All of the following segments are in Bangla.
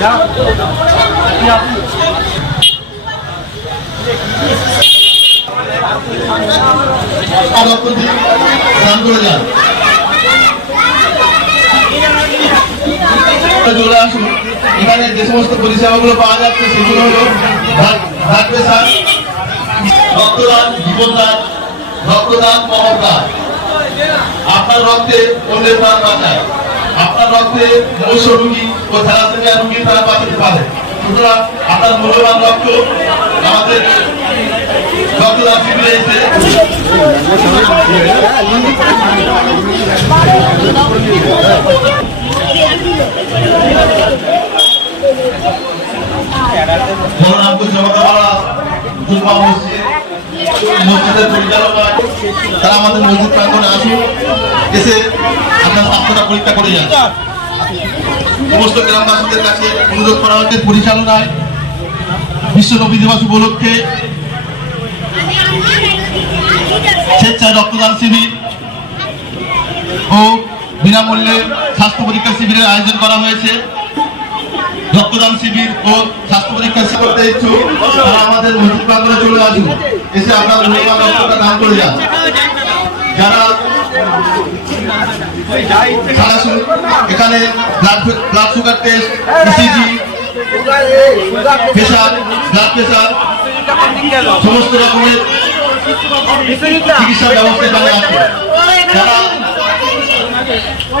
যান চলে আসুন এখানে যে সমস্ত পরিষেবাগুলো পাওয়া যাচ্ছে সেগুলো হলো রক্তদান, জীবনদান, রক্তদান মহদান আপনার রক্তে অন্যের প্রাণ বাঁচায়। আপনার রক্তে মৌস রুগী ও থ্যালাসেমিয়া রুগীর প্রাণ বাঁচাতে পারে। সুতরাং আপনার মূল্যবান রক্ত আমাদের রক্তদান শিবিরে এসে মনোরামপুর জগতাপাড়া জুম্মা মসজিদ তারা আমাদের মসজিদ প্রাঙ্গণে আসুন এসে আপনার স্বাস্থ্যটা পরীক্ষা করে যান সমস্ত গ্রামবাসীদের কাছে অনুরোধ করা হচ্ছে, পরিচালনায় বিশ্ব নবী দিবস উপলক্ষে স্বেচ্ছায় রক্তদান শিবির ও বিনামূল্যে স্বাস্থ্য পরীক্ষা শিবিরের আয়োজন করা হয়েছে। রক্তদান শিবির ও স্বাস্থ্য পরীক্ষা করতে ইচ্ছুক, তারা আমাদের মসজিদ প্রাঙ্গণে চলে আসুন। এসে আপনার মূল্যবান রক্তটা দান করে যান। যারা এখানে blood sugar test ECG pressure blood pressure সমস্ত রকমের চিকিৎসা ব্যবস্থা এখানে আছে। যারা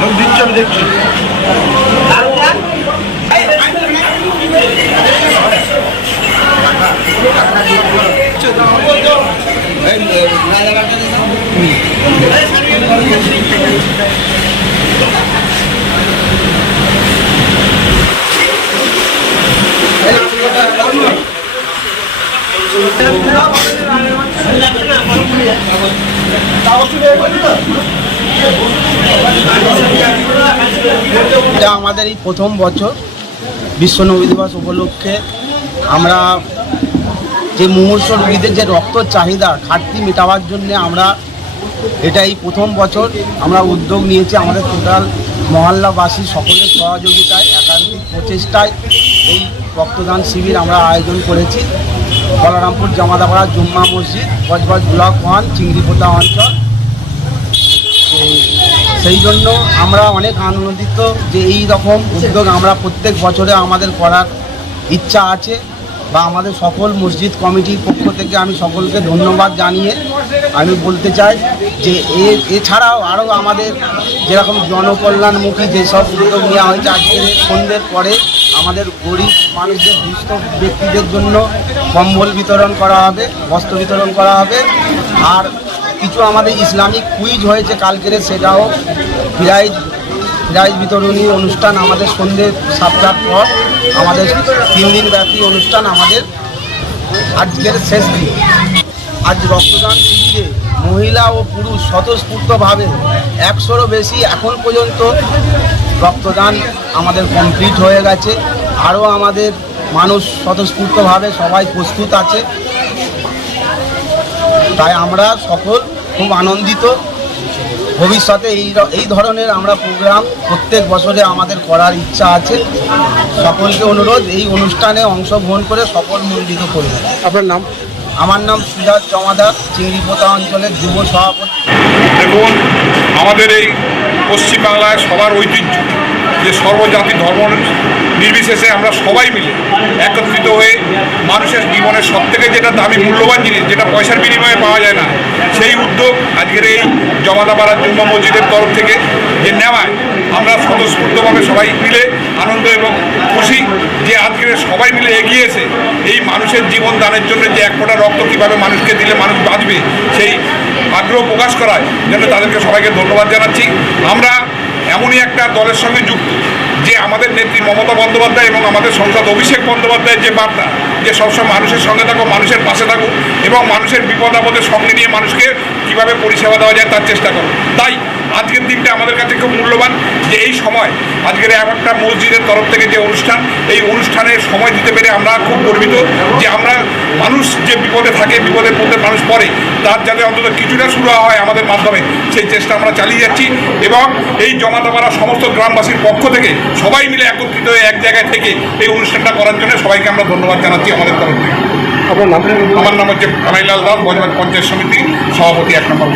লোক দিচ্ছি আমি দেখছি এই প্রথম বছর বিশ্ব নবী দিবস উপলক্ষে আমরা যে মুমূর্ষ রোগীদের যে রক্ত চাহিদা ঘাটতি মেটাবার জন্য আমরা এটা এই প্রথম বছর। আমরা উদ্যোগ নিয়েছি আমাদের টোটাল মহল্লাবাসী সকলের সহযোগিতায় একান্তিক প্রচেষ্টায় এই রক্তদান শিবির আমরা আয়োজন করেছি। বলরামপুর জামাদাপাড়া জুম্মা মসজিদ বজবজ ব্লক ওয়ান, চিংড়িপোতা অঞ্চল। সেই জন্য আমরা অনেক আনন্দিত যে এই রকম উদ্যোগ আমরা প্রত্যেক বছরে আমাদের করার ইচ্ছা আছে বা আমাদের সকল মসজিদ কমিটির পক্ষ থেকে আমি সকলকে ধন্যবাদ জানিয়ে আমি বলতে চাই যে এ, এছাড়াও আরও আমাদের যেরকম জনকল্যাণমুখী যেসব উদ্যোগ নেওয়া হয়েছে আজকের এই সন্ধ্যের পরে আমাদের গরিব মানুষদের, দুস্থ ব্যক্তিদের জন্য কম্বল বিতরণ করা হবে, বস্ত্র বিতরণ করা হবে। আর কিছু আমাদের ইসলামিক কুইজ হয়েছে কালকের, সেটাও প্রাইজ প্রাইজ বিতরণী অনুষ্ঠান আমাদের সন্ধ্যে সাতটার পর। আমাদের তিন দিন ব্যাপী অনুষ্ঠান আমাদের আজকের শেষ দিন। আজ রক্তদান শিবিরে মহিলা ও পুরুষ স্বতঃস্ফূর্তভাবে একশোরও বেশি এখন পর্যন্ত রক্তদান আমাদের কমপ্লিট হয়ে গেছে। আরও আমাদের মানুষ স্বতঃস্ফূর্তভাবে সবাই প্রস্তুত আছে। তাই আমরা সকল খুব আনন্দিত। ভবিষ্যতে এই এই ধরনের আমরা প্রোগ্রাম প্রত্যেক বছরে আমাদের করার ইচ্ছা আছে। সকলকে অনুরোধ এই অনুষ্ঠানে অংশগ্রহণ করে সফল মণ্ডিত করবেন আপনার নাম? আমার নাম সুজাত জমাদার চিংড়িপোতা অঞ্চলের যুব সভাপতি। দেখুন আমাদের এই পশ্চিমবাংলায় সবার ঐতিহ্য যে সর্বজাতি ধর্ম নির্বিশেষে আমরা সবাই মিলে একত্রিত হয়ে মানুষের জীবনের সব থেকে যেটা দামি মূল্যবান জিনিস, যেটা পয়সার বিনিময়ে পাওয়া যায় না, সেই উদ্যোগ আজকের এই জমাদাপাড়া জুম্মা মসজিদের তরফ থেকে যে নেওয়ায় আমরা স্বতঃস্ফূর্তভাবে সবাই মিলে আনন্দ এবং খুশি যে আজকের সবাই মিলে এগিয়েছে এই মানুষের জীবন দানের জন্য যে এক ফোঁটা রক্ত কীভাবে মানুষকে দিলে মানুষ বাঁচবে, সেই আগ্রহ প্রকাশ করায় জন্য তাদেরকে সবাইকে ধন্যবাদ জানাচ্ছি। আমরা এমনই একটা দলের সঙ্গে যুক্ত, যে আমাদের নেত্রী মমতা বন্দ্যোপাধ্যায় এবং আমাদের সংসদ অভিষেক বন্দ্যোপাধ্যায়ের যে বার্তা, যে সবসময় মানুষের সঙ্গে থাকো, মানুষের পাশে থাকো এবং মানুষের বিপদ আপদের সঙ্গে নিয়ে মানুষকে কীভাবে পরিষেবা দেওয়া যায় তার চেষ্টা করো। তাই আজকের দিনটা আমাদের কাছে খুব মূল্যবান যে এই সময় আজকের একটা মসজিদের তরফ থেকে যে অনুষ্ঠান এই অনুষ্ঠানের সময় দিতে পেরে আমরা খুব গর্বিত যে আমরা মানুষ যে বিপদে থাকে বিপদের মধ্যে মানুষ পড়ে তার যাতে অন্তত কিছুটা শুরু হয় আমাদের মাধ্যমে সেই চেষ্টা আমরা চালিয়ে যাচ্ছি এবং এই জমাতে পাড়া সমস্ত গ্রামবাসীর পক্ষ থেকে সবাই মিলে একত্রিত হয়ে এক জায়গায় থেকে এই অনুষ্ঠানটা করার জন্য সবাইকে আমরা ধন্যবাদ জানাচ্ছি আমাদের তরফ থেকে। আমার নাম হচ্ছে কানাইলাল দাস বজবাজ পঞ্চায়েত সমিতি সভাপতি এক নম্বর